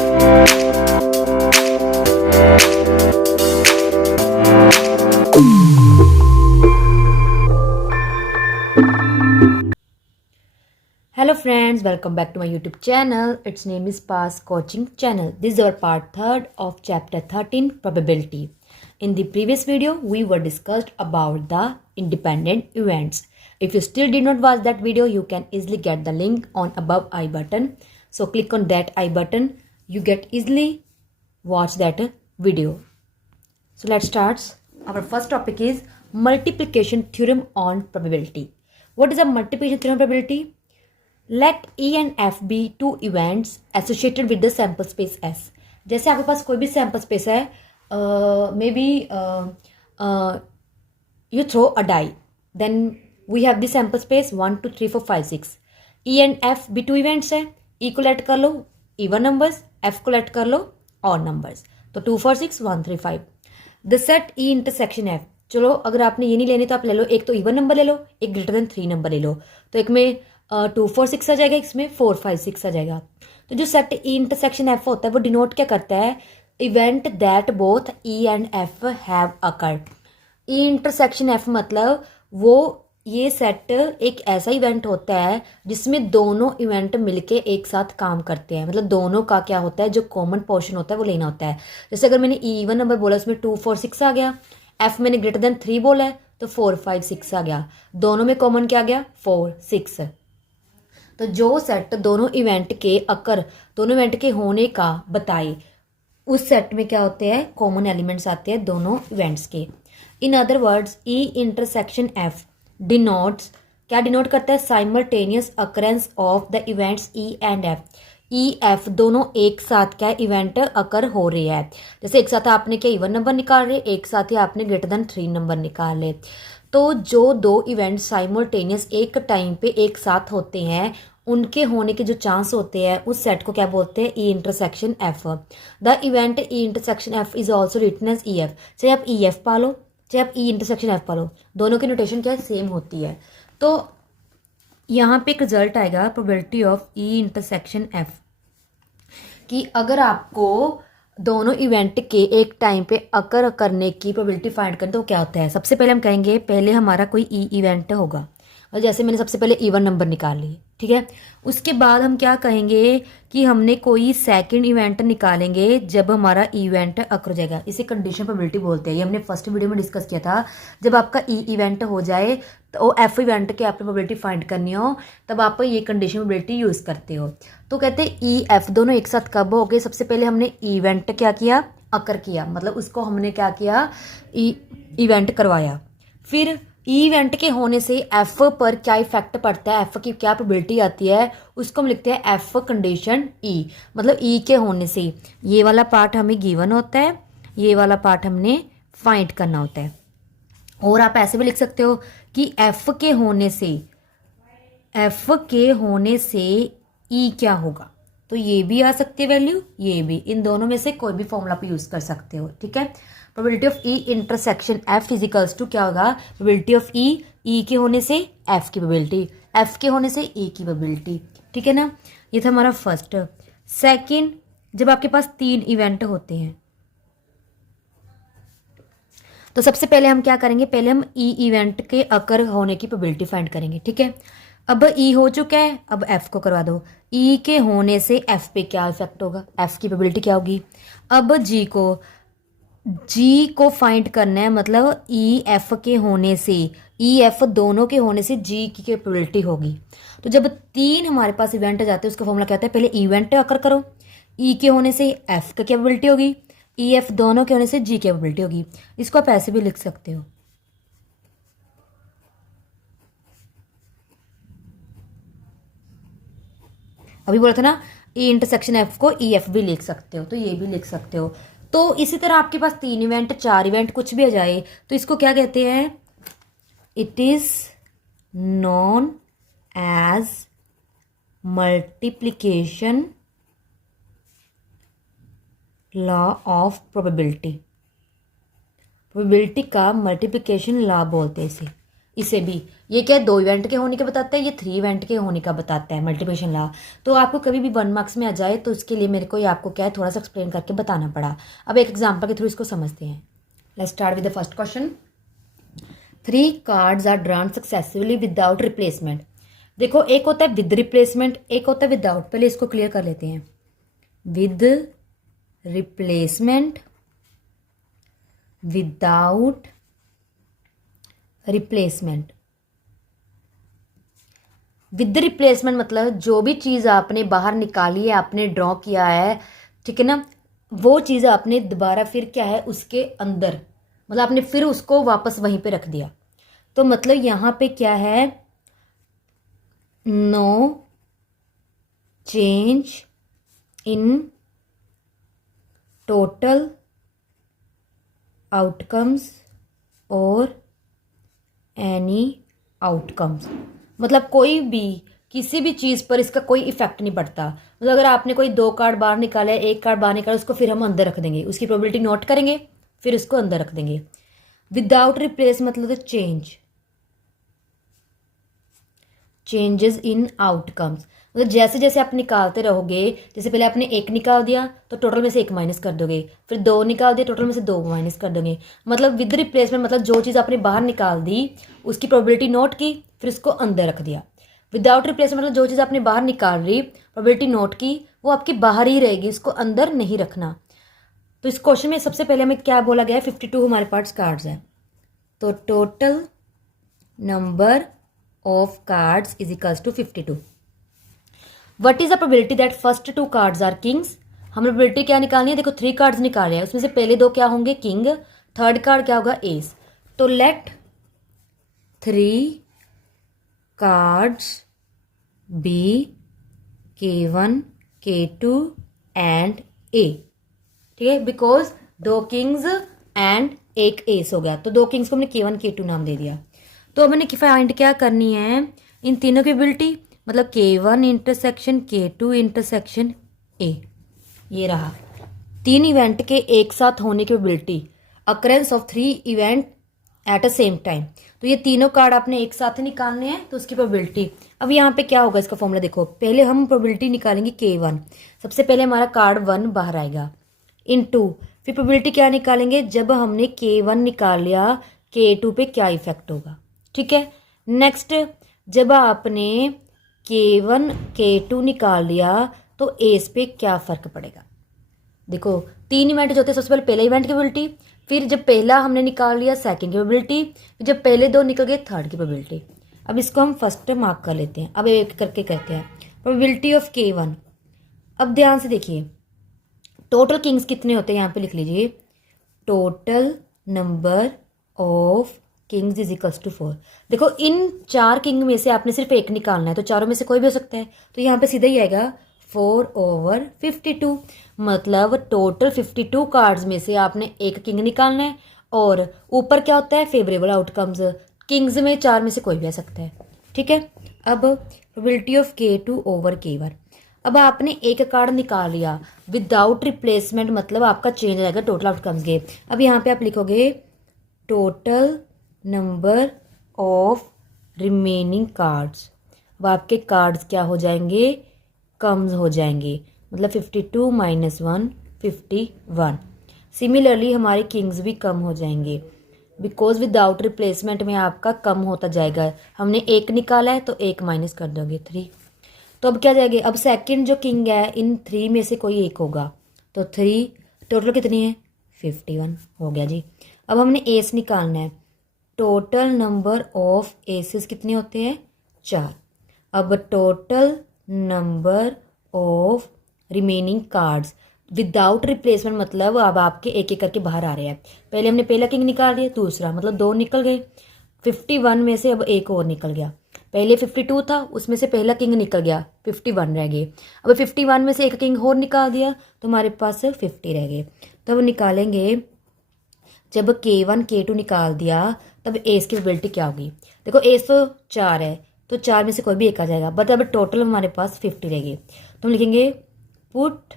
Hello friends, welcome back to my YouTube channel. Its name is Pass Coaching Channel. This is our part 3rd of chapter 13 probability. In the previous video, we were discussed about the independent events. If you still did not watch that video, you can easily get the link on above I button. So click on that I button. You get easily watch that video. So let's start. Our first topic is multiplication theorem on probability. What is a multiplication theorem on probability? Let E and F be two events associated with the sample space S. जैसे आपके पास कोई भी sample space है, maybe you throw a die, then we have the sample space 1 2 3 4 5 6. E and F भी two events है. E को let कर लो even numbers, F को let कर लो odd numbers. तो 2 4 6 1 3 5. The set E intersection F. चलो अगर आपने ये नहीं लेने तो आप ले लो, एक तो इवन नंबर ले लो, एक ग्रेटर देन 3 नंबर ले लो. तो एक में 2 4 6 आ जाएगा, इसमें 4 5 6 आ जाएगा. तो जो सेट ई इंटरसेक्शन एफ होता है वो डिनोट क्या करता है? Event that both E and F have occurred. E intersection F मतलब वो ये सेट एक ऐसा इवेंट होता है जिसमें दोनों इवेंट मिलके एक साथ काम करते हैं. मतलब दोनों का क्या होता है, जो कॉमन पोर्शन होता है वो लेना होता है. जैसे अगर मैंने इवन नंबर बोला उसमें 2 4 6 आ गया, एफ मैंने ग्रेटर देन 3 बोला है तो 4 5 6 आ गया. दोनों में कॉमन क्या आ गया? 4 6. तो जो सेट दोनों इवेंट के होने का बताए, उस सेट में क्या होते हैं? कॉमन एलिमेंट्स आते हैं दोनों इवेंट्स के. In other words E intersection F denotes, क्या डिनोट करता है? Simultaneous occurrence of the events E and F. E F दोनों एक साथ क्या इवेंट अकर हो रही है. जैसे एक साथ आपने क्या इवन नंबर निकाल रहे, एक साथ ही आपने ग्रेटर देन 3 नंबर निकाल ले. तो जो दो इवेंट साइमल्टेनियस एक टाइम पे एक साथ होते हैं, उनके होने के जो चांस होते हैं उस सेट को क्या बोलते हैं? E intersection F. The event E intersection F is also written as E F. चाहे आप ई एफ पालो चाहे आप ई इंटरसेक्शन एफ पालो, दोनों की नोटेशन क्या सेम होती है. तो यहाँ पे एक रिजल्ट आएगा probability of E intersection F कि अगर आपको दोनों इवेंट के एक टाइम पे अकर करने की प्रोबेबिलिटी फाइंड करें तो क्या होता है? सबसे पहले हम कहेंगे पहले हमारा कोई ई इवेंट होगा, और जैसे मैंने सबसे पहले इवन नंबर निकाल लिए, ठीक है. उसके बाद हम क्या कहेंगे कि हमने कोई सेकंड इवेंट निकालेंगे जब हमारा इवेंट अकर हो जाएगा. इसे कंडीशन प्रोबेबिलिटी बोलते हैं. ये हमने फर्स्ट वीडियो में डिस्कस किया था. जब आपका ई इवेंट हो जाए तो एफ इवेंट के आपने प्रोबेबिलिटी फाइंड करनी हो, तब आप ये कंडीशन प्रोबेबिलिटी यूज़ करते हो. तो कहते हैं ई एफ दोनों एक साथ कब हो गए? सबसे पहले हमने इवेंट क्या किया? अकर किया, मतलब उसको हमने क्या किया? इवेंट करवाया. फिर इवेंट के होने से एफ पर क्या इफेक्ट पड़ता है, एफ की क्या प्रोबेबिलिटी आती है, उसको हम लिखते हैं एफ कंडीशन ई. मतलब ई के होने से ये वाला पार्ट हमें गिवन होता है, ये वाला पार्ट हमने फाइंड करना होता है. और आप ऐसे भी लिख सकते हो कि एफ के होने से ई क्या होगा. तो ये भी आ सकती है वैल्यू, ये भी. इन दोनों में से कोई भी फॉर्मूला पे यूज कर सकते हो, ठीक है. Probability of E intersection F equals to क्या होगा? प्रोबेबिलिटी ऑफ ई के होने से एफ की प्रोबेबिलिटी, एफ के होने से ई की प्रोबेबिलिटी, ठीक है ना. ये था हमारा फर्स्ट. सेकंड, जब आपके पास 3 इवेंट होते हैं तो सबसे पहले हम क्या करेंगे? पहले हम ई इवेंट के अकर होने की प्रोबेबिलिटी फाइंड करेंगे, ठीक है. अब ई हो चुका है, अब एफ को करवा दो. ई के होने से एफ पे क्या इफेक्ट होगा? एफ की प्रोबेबिलिटी क्या होगी? अब जी को फाइंड करना है, मतलब ई एफ के होने से, ई एफ दोनों के होने से जी की प्रोबेबिलिटी होगी. तो जब 3 हमारे पास इवेंट आ जाते हैं उसका फॉर्मूला क्या होता है? पहले इवेंट अकर करो, ई के होने से एफ की प्रोबेबिलिटी होगी, ई एफ दोनों के होने से जी की प्रोबेबिलिटी होगी. इसको आप ऐसे भी लिख सकते हो. अभी बोला था ना ई इंटरसेक्शन एफ को ई एफ भी लिख सकते हो, तो ये भी लिख सकते हो. तो इसी तरह आपके पास 3 इवेंट 4 इवेंट कुछ भी आ जाए तो इसको क्या कहते हैं? It is known as multiplication law of probability. Probability का मल्टीप्लिकेशन लॉ बोलते हैं इसे. इसे भी, ये क्या है 2 इवेंट के होने का बताता है, ये 3 इवेंट के होने का बताता है मल्टीप्लिकेशन लॉ। तो आपको कभी भी 1 मार्क्स में आ जाए तो इसके लिए मेरे को ये आपको क्या है थोड़ा सा एक्सप्लेन करके बताना पड़ा। अब एक एग्जाम्पल के थ्रू इसको समझते हैं। Let's start with the first question. 3 cards are drawn successfully without replacement. देखो एक होता है विद रिप्लेसमेंट, एक होता है विदाउट। पहले इसको क्लियर कर लेते हैं। With replacement, without replacement. With replacement मतलब जो भी चीज़ आपने बाहर निकाली है, आपने ड्रॉ किया है, ठीक है ना, वो चीज़ आपने दोबारा फिर क्या है उसके अंदर, मतलब आपने फिर उसको वापस वहीं पे रख दिया। तो मतलब यहाँ पे क्या है, no change in total outcomes और एनी आउटकम्स। मतलब कोई भी किसी भी चीज़ पर इसका कोई इफेक्ट नहीं पड़ता। मतलब अगर आपने कोई 2 कार्ड बाहर निकाला है, 1 कार्ड बाहर निकाला, उसको फिर हम अंदर रख देंगे, उसकी प्रोबेबिलिटी नोट करेंगे, फिर उसको अंदर रख देंगे। विदाउट रिप्लेस मतलब चेंजेस इन आउटकम्स। मतलब जैसे जैसे आप निकालते रहोगे, जैसे पहले आपने 1 निकाल दिया तो टोटल में से 1 माइनस कर दोगे, फिर 2 निकाल दिया टोटल में से 2 माइनस कर दोगे। मतलब विद रिप्लेसमेंट मतलब जो चीज़ आपने बाहर निकाल दी उसकी प्रोबेबिलिटी नोट की, फिर उसको अंदर रख दिया। विदाउट रिप्लेसमेंट मतलब जो चीज़ आपने बाहर निकाल रही, प्रोबेबिलिटी नोट की, वो आपकी बाहर ही रहेगी, उसको अंदर नहीं रखना। तो इस क्वेश्चन में सबसे पहले हमें क्या बोला गया है, 52 हमारे पास कार्ड्स हैं। तो total number of cards is equals to 52। What is the probability that first 2 cards are kings. हमें प्रोबेबिलिटी क्या निकालनी है, देखो 3 कार्ड्स निकाले हैं, उसमें से पहले 2 क्या होंगे, किंग, थर्ड कार्ड क्या होगा, एस। तो let 3 cards be K1, K2 and A. ठीक है, बिकॉज 2 किंग्स एंड 1 एस हो गया, तो 2 किंग्स को हमने K1 K2 नाम दे दिया। तो अब मैंने फाइंड क्या करनी है, इन तीनों की एबिलिटी, मतलब K1 intersection K2 intersection A. ये रहा 3 इवेंट के एक साथ होने की ability, occurrence of 3 event at a same time. तो ये तीनों कार्ड आपने एक साथ ही निकालने हैं, तो उसकी प्रोबेबिलिटी। अब यहाँ पे क्या होगा इसका फॉर्मूला देखो, पहले हम प्रोबेबिलिटी निकालेंगे K1, सबसे पहले हमारा कार्ड 1 बाहर आएगा, इन 2, फिर प्रोबेबिलिटी क्या निकालेंगे, जब हमने K1 निकाल लिया K2 पे क्या इफेक्ट होगा। ठीक है, नेक्स्ट जब आपने K1 K2 निकाल लिया तो एस पे क्या फर्क पड़ेगा। देखो 3 इवेंट जो होते हैं, सबसे पहले इवेंट की प्रोबेबिलिटी, फिर जब पहला हमने निकाल लिया सेकंड की प्रोबेबिलिटी, फिर जब पहले 2 निकल गए थर्ड की प्रोबेबिलिटी। अब इसको हम फर्स्ट मार्क कर लेते हैं, अब एक करके करते हैं। प्रोबेबिलिटी ऑफ K1, अब ध्यान से देखिए टोटल किंग्स कितने होते हैं, यहाँ पे लिख लीजिए, total number of kings is equals to 4। देखो इन 4 किंग में से आपने सिर्फ 1 निकालना है, तो चारों में से कोई भी हो सकता है, तो यहाँ पे सीधा ही आएगा 4/52। मतलब टोटल 52 कार्ड्स में से आपने 1 किंग निकालना है, और ऊपर क्या होता है, फेवरेबल आउटकम्स, किंग्स में 4 में से कोई भी आ सकता है। ठीक है, अब प्रोबेबिलिटी ऑफ K2/K1। अब आपने 1 कार्ड निकाल लिया विदाउट रिप्लेसमेंट, मतलब आपका चेंज हो जाएगा टोटल आउटकम्स के। अब यहाँ पे आप लिखोगे total number of remaining cards. अब आपके कार्ड्स क्या हो जाएंगे, कम्स हो जाएंगे, मतलब 52 - 1 51। सिमिलरली हमारे किंग्स भी कम हो जाएंगे, बिकॉज विदाउट रिप्लेसमेंट में आपका कम होता जाएगा। हमने 1 निकाला है तो 1 माइनस कर दोगे 3। तो अब क्या जाएगा, अब सेकंड जो किंग है इन 3 में से कोई एक होगा, तो 3 टोटल कितनी है 51 हो गया जी। अब हमने एस निकालना है, टोटल नंबर ऑफ एसेस कितने होते हैं 4। अब total number of remaining cards without replacement, मतलब अब आपके एक एक करके बाहर आ रहे हैं। पहले हमने पहला किंग निकाल दिया, दूसरा मतलब 2 निकल गए, 51 में से अब एक और निकल गया। पहले 52 था, उसमें से पहला किंग निकल गया, 51 रह गए। अब 51 में से एक किंग और निकाल दिया तो हमारे पास 50 रह गए। तो अब निकालेंगे, जब K1 K2 निकाल दिया तब एस की प्रोबेबिलिटी क्या होगी। देखो एस तो 4 है, तो 4 में से कोई भी एक आ जाएगा, बट अब टोटल हमारे पास 50 रहेगी। तो हम लिखेंगे put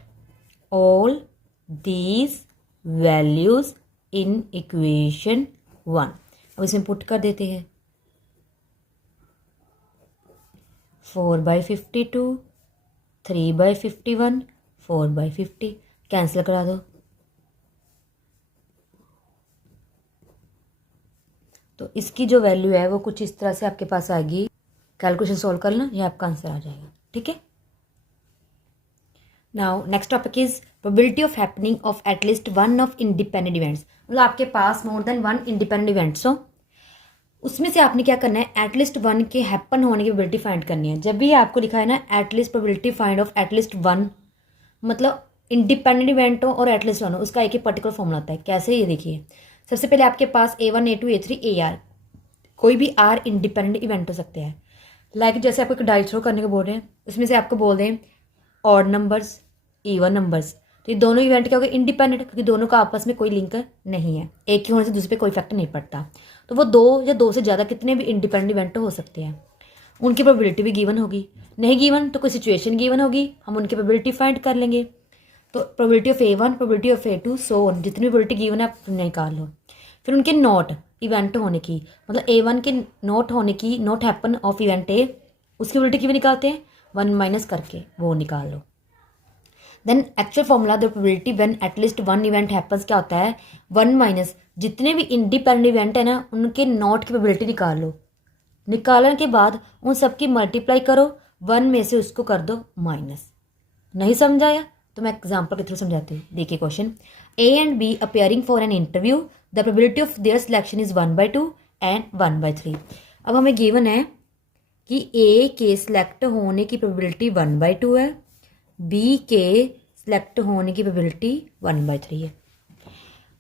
all these values in equation 1। अब इसमें पुट कर देते हैं, 4/52, 3/51, 4/50, कैंसिल करा दो। तो इसकी जो वैल्यू है वो कुछ इस तरह से आपके पास आएगी। कैलकुलेशन सॉल्व कर लेना, ये आपका आंसर आ जाएगा। ठीक है। Now next topic is probability of happening of at least one of independent events. मतलब आपके पास more than one independent events हो, उसमें से आपने क्या करना है, एटलीस्ट वन के हैपन होने की प्रोबेबिलिटी फाइंड करनी है। जब भी आपको लिखा है ना at least probability find of at least one, मतलब इंडिपेंडेंट इवेंट हो और एटलीस्ट वन हो, उसका एक ही पर्टिकुलर फॉर्मूला आता है। कैसे, ये देखिए। सबसे पहले आपके पास A1, A2, A3, AR, कोई भी R इंडिपेंडेंट इवेंट हो सकते हैं। लाइक जैसे आपको एक डाई थ्रो करने को बोल रहे हैं, उसमें से आपको बोल दें ऑड नंबर्स, इवन नंबर्स, तो ये दोनों इवेंट क्या हो गए, इंडिपेंडेंट, क्योंकि दोनों का आपस में कोई लिंक नहीं है। एक के होने से दूसरे पे कोई इफेक्ट नहीं पड़ता। तो वो दो या दो से ज़्यादा कितने भी इंडिपेंडेंट इवेंट हो सकते हैं, उनकी प्रोबेबिलिटी भी गिवन होगी। नहीं गिवन तो कोई सिचुएशन गिवन होगी, हम उनकी प्रोबेबिलिटी फाइंड कर लेंगे। तो probability of A1, probability of A2, so on, जितनी प्रोबेबिलिटी गिवन है आप निकाल लो। फिर उनके नॉट इवेंट होने की, मतलब A1 के नॉट होने की, not happen of event A, उसकी प्रोबेबिलिटी की भी निकालते हैं, 1 माइनस करके वो निकाल लो। Then actual formula the probability when at least one event happens क्या होता है, 1 माइनस जितने भी इंडिपेंडेंट इवेंट है ना उनके नॉट की प्रोबेबिलिटी निकाल लो। निकालने के बाद उन सबकी मल्टीप्लाई करो, 1 में से उसको कर दो माइनस। नहीं समझाया तो मैं एग्जाम्पल के थ्रू समझाती हूँ। देखिए question, A and B appearing for an interview, the probability of their selection is 1/2 and 1/3। अब हमें गिवन है कि A के सिलेक्ट होने की प्रोबेबिलिटी 1/2 है, B के सिलेक्ट होने की प्रोबेबिलिटी 1/3 है।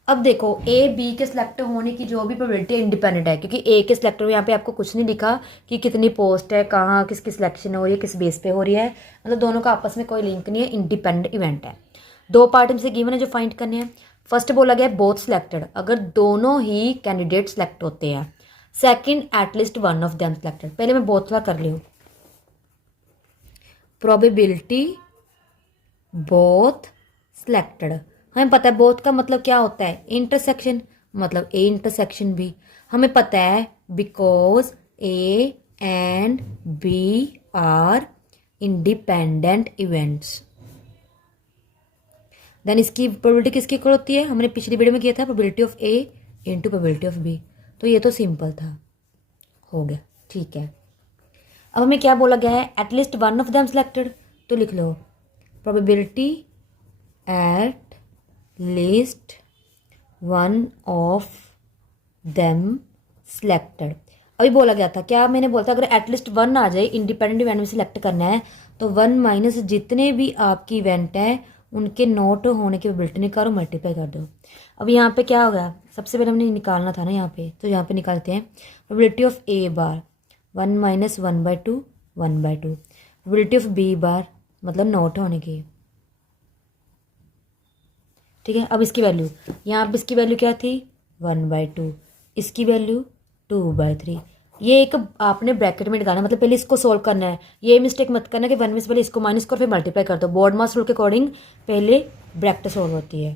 अब देखो A B के सिलेक्ट होने की जो भी प्रोबेबिलिटी इंडिपेंडेंट है, क्योंकि A के सिलेक्ट में यहाँ पे आपको कुछ नहीं लिखा कि कितनी पोस्ट है, कहाँ किसकी सिलेक्शन हो रही है, किस बेस पे हो रही है, मतलब दोनों का आपस में कोई लिंक नहीं है, इंडिपेंडेंट इवेंट है। दो पार्ट इनसे गिवन है जो फाइंड करने हैं। फर्स्ट बोला गया बोथ सिलेक्टेड, अगर दोनों ही कैंडिडेट सेलेक्ट होते हैं। Second at least one of them selected. पहले मैं बोथ वाला कर ली हूँ। प्रोबेबिलिटी बोथ सिलेक्टेड, हमें पता है बोथ का मतलब क्या होता है, इंटरसेक्शन, मतलब ए इंटरसेक्शन बी। हमें पता है because A and B are independent events. Then इसकी प्रोबेबिलिटी किसकी इक्वल होती है, हमने पिछली वीडियो में किया था probability of A into probability of B. तो ये तो सिंपल था, हो गया। ठीक है। अब हमें क्या बोला गया है, at least one of them selected, तो लिख लो probability at least one of them selected. अभी बोला गया था क्या, मैंने बोला था अगर एटलीस्ट वन आ जाए, इंडिपेंडेंट इवेंट में सिलेक्ट करना है, तो 1 माइनस जितने भी आपकी इवेंट है उनके नोट होने की प्रोबेबिलिटी निकालो, मल्टीप्लाई कर दो। अब यहाँ पे क्या होगा, सबसे पहले हमने निकालना था ना यहाँ पे, तो यहाँ पे निकालते हैं probability of A bar 1 minus 1/2, 1/2। Probability of B बार मतलब नोट होने की। ठीक है। अब इसकी वैल्यू, यहाँ पे इसकी वैल्यू क्या थी 1/2, इसकी वैल्यू 2/3। ये एक आपने ब्रैकेट में लगाना, मतलब पहले इसको सोल्व करना है। ये मिस्टेक मत करना कि 1 में से पहले इसको माइनस करो फिर मल्टीप्लाई कर दो। बोर्ड मास रूल के अकॉर्डिंग पहले ब्रैकेट सोल्व होती है।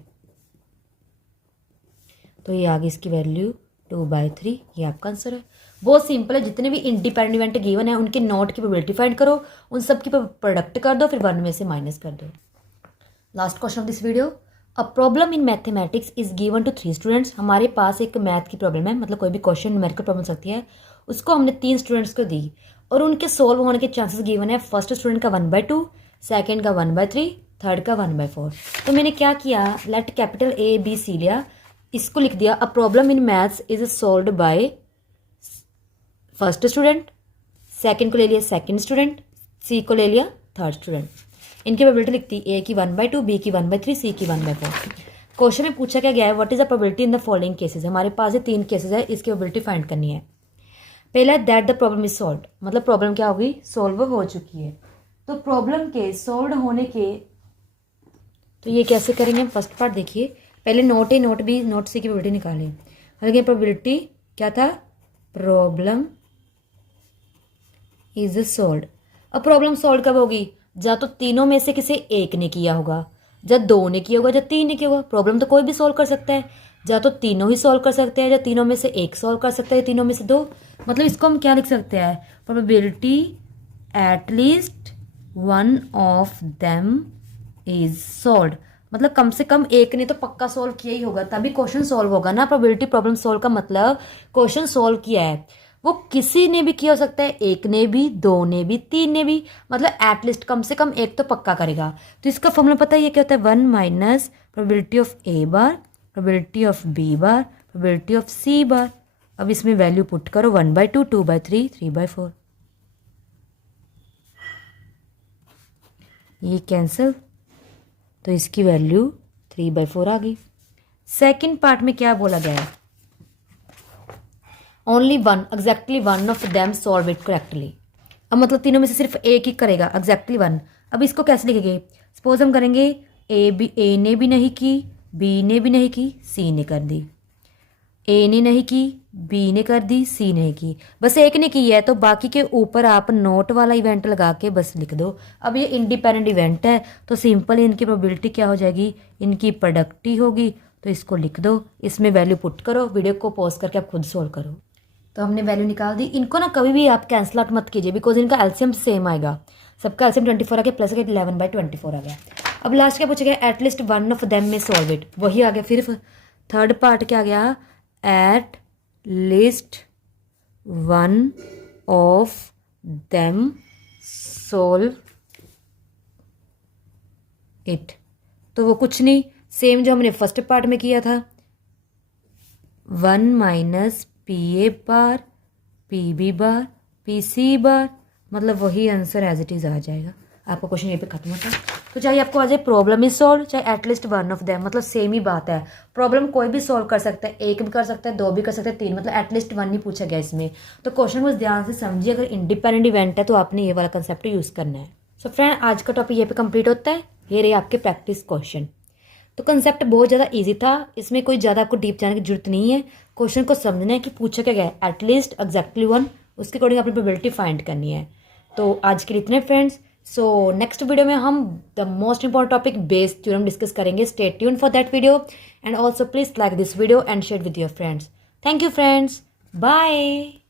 तो ये आ गई इसकी वैल्यू 2/3, ये आपका आंसर है। बहुत सिंपल है, जितने भी इंडिपेंडेंट इवेंट गिवन है उनके नोट की प्रोबेबिलिटी फाइंड करो, उन सब की प्रोडक्ट कर दो, फिर 1 में से माइनस कर दो। Last question of this video, a problem in mathematics is given to 3 students. हमारे पास एक मैथ की प्रॉब्लम है, मतलब कोई भी क्वेश्चन न्यूमेरिकल प्रॉब्लम सकती है, उसको हमने 3 स्टूडेंट्स को दी और उनके सोल्व होने के चांसेस गिवन है। फर्स्ट स्टूडेंट का 1/2, सेकंड का 1/3, थर्ड का 1/4। तो मैंने क्या किया, लेट कैपिटल ABC लिया, इसको लिख दिया अ problem in maths is solved by first student, second को ले लिया सेकंड स्टूडेंट, सी को ले लिया थर्ड स्टूडेंट। इनकी प्रोबेबिलिटी लिखती A की 1/2, B की 1/3, C की 1/4। क्वेश्चन में पूछा क्या गया है, what is the probability in the following cases. हमारे पास ये 3 केसेस है, इसकी प्रोबेबिलिटी फाइंड करनी है। पहला that the problem is solved, मतलब प्रॉब्लम क्या होगी, सोल्व हो चुकी है। तो प्रॉब्लम के सोल्व होने के, तो ये कैसे करेंगे, फर्स्ट पार्ट देखिए, पहले note A note B note C की प्रोबेबिलिटी निकालें। हालांकि प्रोबेबिलिटी क्या था, प्रॉब्लम इज सोल्व्ड। अब प्रॉब्लम सॉल्व कब होगी, या तो तीनों में से किसी एक ने किया होगा, या 2 ने किया होगा, या 3 ने किया होगा। प्रॉब्लम तो कोई भी सॉल्व कर सकता है, या तो तीनों ही सॉल्व कर सकते हैं, या तीनों में से एक सॉल्व कर सकता है, या तीनों में से 2। मतलब इसको हम क्या लिख सकते हैं, probability at least one of them is solve, मतलब कम से कम एक ने तो पक्का सॉल्व किया ही होगा, तभी क्वेश्चन सॉल्व होगा ना। प्रोबेबिलिटी प्रॉब्लम सॉल्व का मतलब क्वेश्चन सॉल्व किया है, वो किसी ने भी किया हो सकता है, एक ने भी, दो ने भी, तीन ने भी, मतलब एटलीस्ट कम से कम एक तो पक्का करेगा। तो इसका फॉर्मूला पता है ये क्या होता है, 1 minus probability of A bar, probability of B bar, probability of C bar. अब इसमें वैल्यू पुट करो, 1/2, 2/3, 3/4, ये कैंसिल, तो इसकी वैल्यू 3/4 आ गई। सेकेंड पार्ट में क्या बोला गया है, only one, exactly one of them solve it correctly. अब मतलब तीनों में से सिर्फ एक ही करेगा, एग्जैक्टली वन। अब इसको कैसे लिखेंगे, सपोज हम करेंगे ए ने भी नहीं की, बी ने भी नहीं की, सी ने कर दी, ए ने नहीं की, बी ने कर दी, सी ने की, बस एक ने की है, तो बाकी के ऊपर आप नोट वाला इवेंट लगा के बस लिख दो। अब ये इंडिपेंडेंट इवेंट है तो सिंपल इनकी प्रोबेबिलिटी क्या हो जाएगी, इनकी प्रोडक्ट ही होगी, तो इसको लिख दो, इसमें वैल्यू पुट करो, वीडियो को पॉज करके आप खुद सोल्व करो। तो हमने वैल्यू निकाल दी। इनको ना कभी भी आप कैंसिल आउट मत कीजिए, बिकॉज इनका एलसीएम सेम आएगा, सबका एलसीएम 24 आ गया, प्लस 11/24 आ गया। अब लास्ट क्या पूछा गया, एटलीस्ट वन ऑफ देम में सॉल्व इट, वही आ गया। फिर थर्ड पार्ट क्या आ गया, at least one of them solve it, तो वो कुछ नहीं, सेम जो हमने फर्स्ट पार्ट में किया था, 1 minus P A bar, P B bar, P C bar, मतलब वही आंसर एज इट इज़ आ जाएगा। आपका क्वेश्चन ये पे खत्म होता है। तो चाहे आपको आ जाए प्रॉब्लम इज सॉल्व, चाहे एटलीस्ट वन ऑफ देम, मतलब सेम ही बात है। प्रॉब्लम कोई भी सॉल्व कर सकता है, एक भी कर सकता है, दो भी कर सकता है, तीन, मतलब एटलीस्ट वन ही पूछा गया इसमें। तो क्वेश्चन को ध्यान से समझिए, अगर इंडिपेंडेंट इवेंट है तो आपने ये वाला कंसेप्ट यूज़ करना है। सो फ्रेंड, आज का टॉपिक ये पे कंप्लीट होता है। ये रहे आपके प्रैक्टिस क्वेश्चन। तो कंसेप्ट बहुत ज़्यादा ईजी था, इसमें कोई ज़्यादा आपको डीप जाने की जरूरत नहीं है। क्वेश्चन को समझना है कि पूछा क्या गया है, एटलीस्ट, एग्जैक्टली वन, उसके अकॉर्डिंग अपनी प्रोबेबिलिटी फाइंड करनी है। तो आज के लिए इतने फ्रेंड्स। सो नेक्स्ट वीडियो में हम the most important topic Bayes theorem discuss करेंगे। Stay tune for that video and also please like this video and share with your friends. Thank you friends, bye.